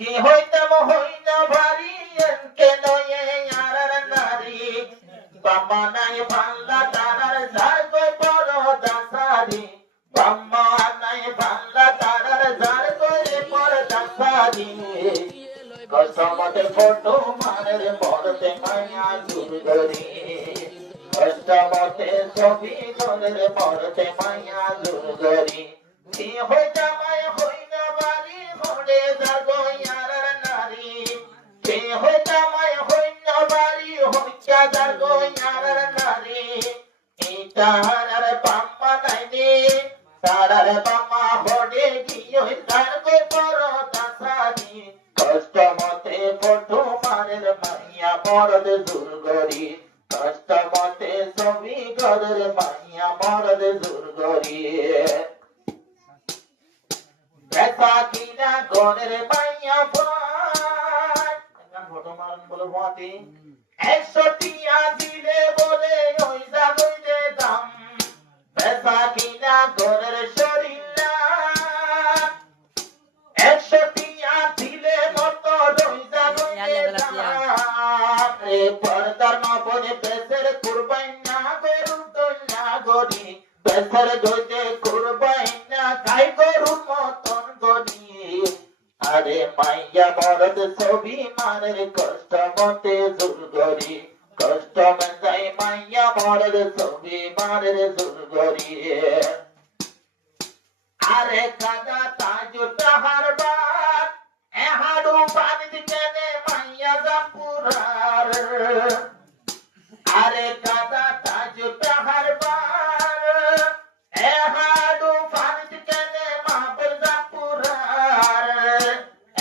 কি হইতাম হইন ভারি কেন আর নারী বাবা নাই বাংলা তারার ঝাড় গো বড় দাসারি বাবা নাই বাংলা তারার ঝাড় করে বড় দাসারি কসমতে ফটো মানের মরতে মায়া দুর্গরি কসমতে ছবি গনের মরতে মায়া দুর্গরি কি হইতা মায় হইন বাড়ি হড়ে জাগো ইয়ার নারী কি হইতা মায় হইন বাড়ি হইতা জাগো ইয়ার নারী ইতার বাম্মা নাইনি তারার বাম্মা হড়ে গিয়ে জাগো বড় দাসারি কষ্টমতে ফটো মানের মাইয়া মরদ দুর্গরি কষ্টমতে ছবি গনের মাইয়া মরদ দুর্গরি বেসা কিনা গনের মাইয়া ভাই ফটো মারন বলে ভাতি 100 টিয়া দিলে বলে ওই জাগই দে দাম বেসা কিনা গনের শরীর না 100 টিয়া দিলে মত ওই জাগই দে দাম রে পর্দার মা বলে বেসের কুরবান না গরু তো না গরি বেসের দইতে কুরবান না গাই গরু মতন গরি আরে মাইয়া মরদ ছবি মানের কষ্ট মতে জুরগরি কষ্ট মজাই মাইয়া মরদ ছবি মানের জুরগরি আরে কাদা তাজু তাহার বাত এহাডু পানিত কেনে মাইয়া জাপুরার আরে কাদা তাজু তাহার বাত এহাডু পানিত কেনে মাপর জাপুরার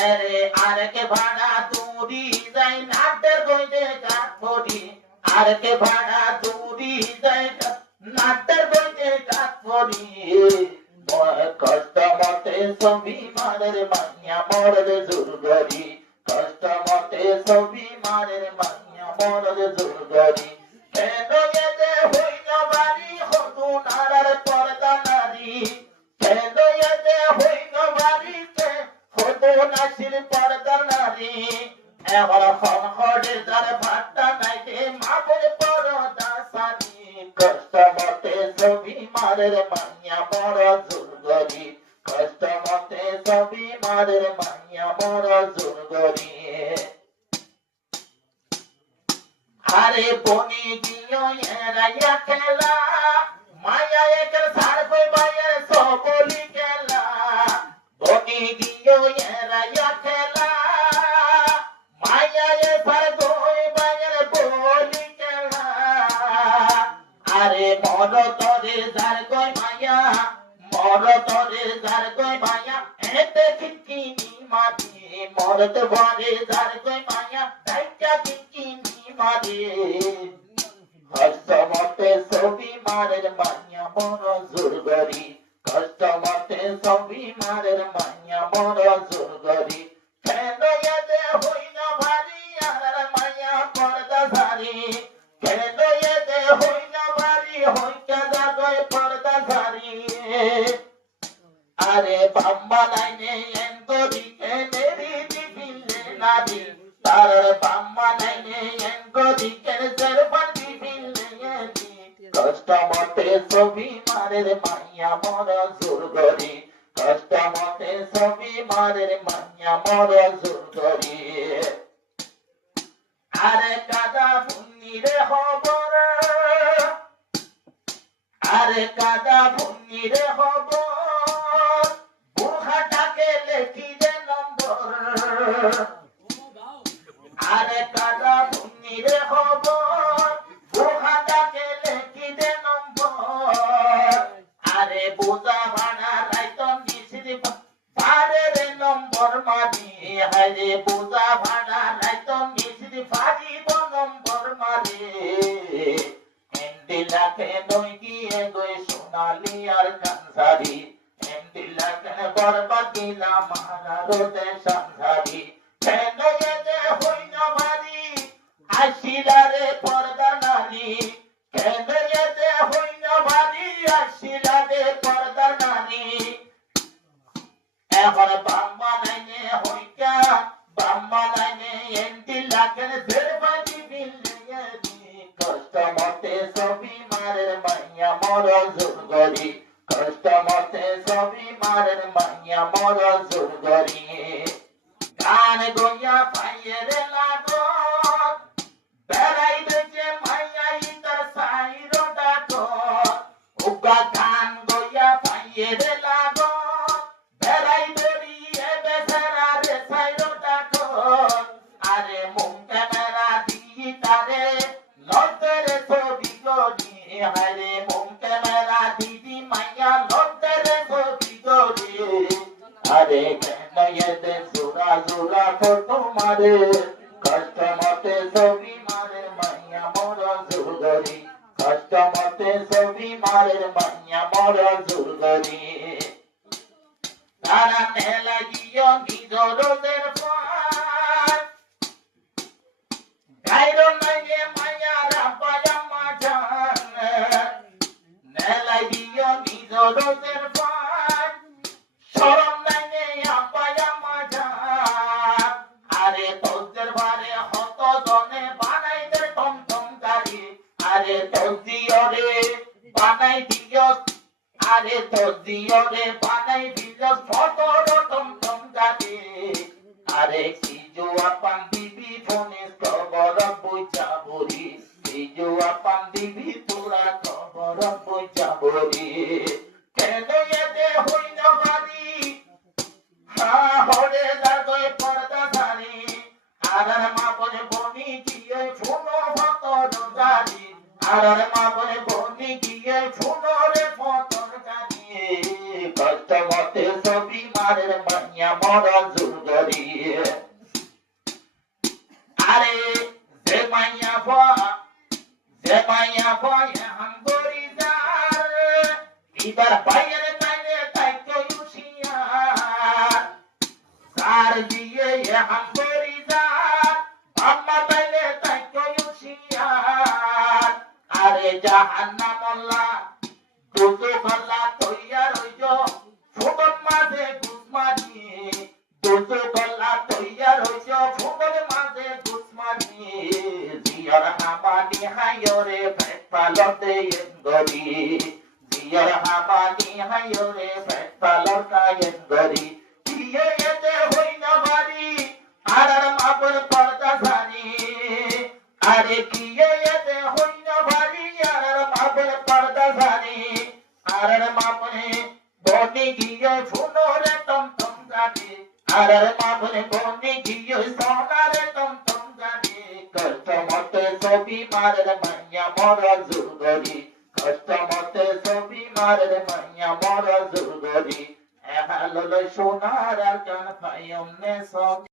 আরে আরকে ভাড়া তুরি যাই নাটের গইতে কাঠপড়ি আরকে ভাড়া তুরি যাই নাটের গইতে কাঠপড়ি কষ্ট মতে ছবি মানের মাইয়া মরদ জুরগরি কষ্ট মতে ছবি মানের মাইয়া মরদ জুরগরি কেন এতে হইন বাড়ি হতু নারার পর্দা নারী কেন এতে হইন বাড়িতে হতু নাসির পর্দা নারী এবার হড়ের দ্বার ভাট্টা নাইতে মাপের পর্দা সারি কষ্ট মতে ছবি মানের মাইয়া মরদ জুরগরি কষ্ট মতে ছবি মানের মাইয়া মরদ জুরগরি আরে বনি দিও এরাইয়া খেলা মায়া একের সার কই বাইয়ের সকলি খেলা বনি দিও এরাইয়া খেলা মায়া এ সার কই বাইয়ের বলি খেলা আরে মর তরে যার কই মায়া মর তরে যার কই মায়া এতে কিকিনি মাটি মরত ভরে যার কই মায়া দাইটা কিকিনি মাটি কষ্টমতে ছবি মারের মাইয়া মর জুরগরি কষ্টমতে ছবি মারের মাইয়া মর জুরগরি কেন এতে হইন ভারি আর মাইয়া পর্দা ধারি কেন এতে হইন ভারি হইতে জাগয় পর্দা ধারি আরে বাম্মা নাইনে এন গরি কেনেরি দিবিলে নারী তার বাম্মা নাইনে এন গরি কেনের বান্দি বিলে কষ্ট মতে ছবি মারের মাইয়া মর জুরগরি কষ্ট মতে ছবি মারের মাইয়া মর জুরগরি আরে কাদা ভুন্নিরে খবর আরে কাদা ভুন্নিরে খবর বুহাটাকে লেখি দে নম্বর আরে কাদা ভুন্নিরে খবর বুহাটাকে লেখি দে নম্বর আরে বোঝা ভাড়া রাইতন মিশ্রি পারে রে নম্বর মারি হারে বোঝা ভাড়া রাইতন মিশ্রি পারিব নম্বর মারে এমডি লাখে নই গিয়ে গই সোনালি আর কানসারি এমডি লাখে বরবাদ দিলা মারা রোদে সংসারি কেন এতে হইন ভারি আসিলারে পর্দা নারী কেন এতে হইন ভারি আসিলারে পর্দা নারী এখন বাম্মা নাইনে টিকা বাম্মা লাইনে এন্টি লাগেন জেরবাজি বিল্লে কষ্ট মতে ছবি মারের মাইয়া মর জুরগরি কষ্ট মতে ছবি মারের মাইয়া মর জুরগরি গান গইয়া পাইয়ের লাগো বেড়াই দেখে মাইয়া ইতার সাইরো ডাকো উগা গান গইয়া পাইয়ের লাগো বেড়াই ধরি এ বেচারা রে সাইরো ডাকো আরে মুখ ক্যামেরা দিই তারে লজ্জের ছবি গড়ি হারে মুখ ক্যামেরা দিদি মাইয়া লজ্জের ছবি গড়ি আরে কেন এতে জোড়া জোড়া ফটো মারে কষ্ট মতে ছবি মারে মাইয়া মোর জুরগরি কষ্ট মতে ছবি মারে মাইয়া মোর জুরগরি তারা মেলা গিয়ে নিজ রোজের পার গাইরো লাগে মাইয়া রাবায়া মাঝান মেলা গিয়ে নিজ রোজের পার শরম লাগে আপায়া মাঝান আরে তোদের বারে হত জনে বানাই দে টমটম গাড়ি আরে তোদিও রে বানাই দিও আরে তোদিও রে বানাই দিও ফটো টমটম গাড়ি আরে সিজু আপান দিবি ফোনে খবর বইচা বরি সিজু আপান দিবি তোরা খবর বইচা বরি কেন এতে হইল বাড়ি হা হরে লাগই পর্দা ধারি আরার মা বলে বনি গিয়ে শুনো ফতর গাড়ি আরার মা বলে বনি গিয়ে শুনো রে ফতর গাড়ি কষ্ট মতে ছবি মারের মাইয়া মর জুরগরি আরে যে মাইয়া ভয় হাম গরি যার ইবার বাইরে তাইলে তাই কই উশিয়ার সার দিয়ে হাম গরি যার আম্মা তাইলে তাই কই উশিয়ার আরে জাহান্নামল্লা দুজো গল্লা তৈয়া রইজো ফুগত মাঝে গুসমানি দুজো গল্লা তৈয়া রইজো ফুগত মাঝে গুসমানি জিয়ার হামানি হায়রে পালতে এঙ্গরি জিয়ার হামানি হায়রে পালতা এঙ্গরি কিয়ে এতে হইনা বাড়ি আরার মাপর পর্দা জানি আরে কিয়ে এতে হইনা বাড়ি আরার মাপর পর্দা জানি আরার মাপনে বনি গিয়ে শুনো রে টমটম গাড়ি আরার মাপনে বনি গিয়ে সোনা রে টমটম গাড়ি কষ্ট মতে ছবি মারের মাইয়া মর জুরগরি কষ্ট মতে ছবি মারের মাইয়া মর জুরগরি হ্যালো সোনার আর গান পাইম নে সব